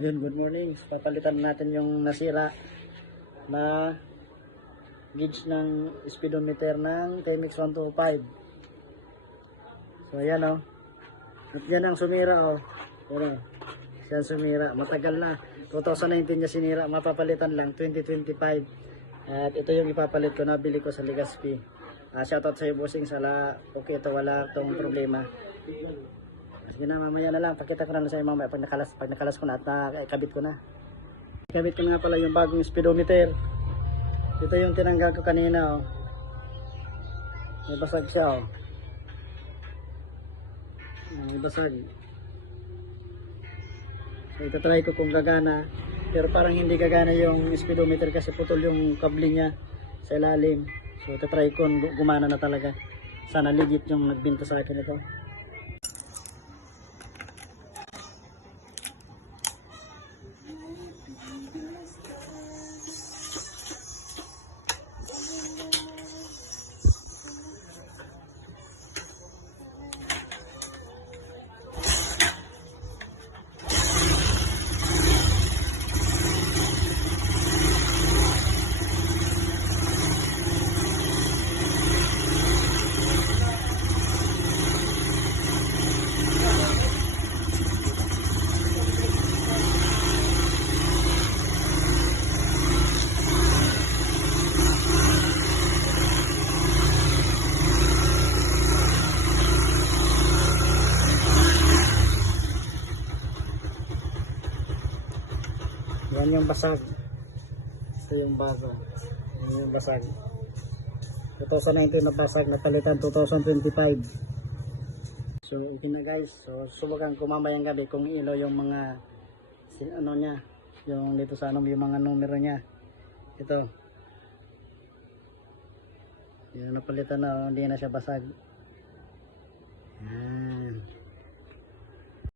Ayun, good morning. Papalitan natin yung nasira na gauge ng speedometer ng TMX 125. So ayan o. At yan ang sumira o. Ayan, siya sumira. Matagal na. 2019 niya sinira. Mapapalitan lang 2025. At ito yung ipapalit ko. Nabili ko sa Legazpi. Shoutout sa iyo, bossing. Sala, okay, ito wala itong problema. Sige na, mamaya na lang. Pakita ko na lang sa iyo mamaya pag nakalas ko na at nakakabit ko na. Kabit ko na nga pala yung bagong speedometer. Ito yung tinanggal ko kanina oh. May basag siya oh. May basag. So ito try ko kung gagana. Pero parang hindi gagana yung speedometer kasi putol yung kable niya sa ilalim. So ito try ko gumana na talaga. Sana legit yung nagbenta sa akin ito. Yan yung basag. Ito yung bago. Yan yung basag. 2019 na basag, napalitan 2025. So okay na guys. So subukan ko mamayang gabi kung ilo yung mga ano niya, yung dito sa ano yung mga numero niya. Ito. Yan napalitan na, hindi na siya basag. Yan.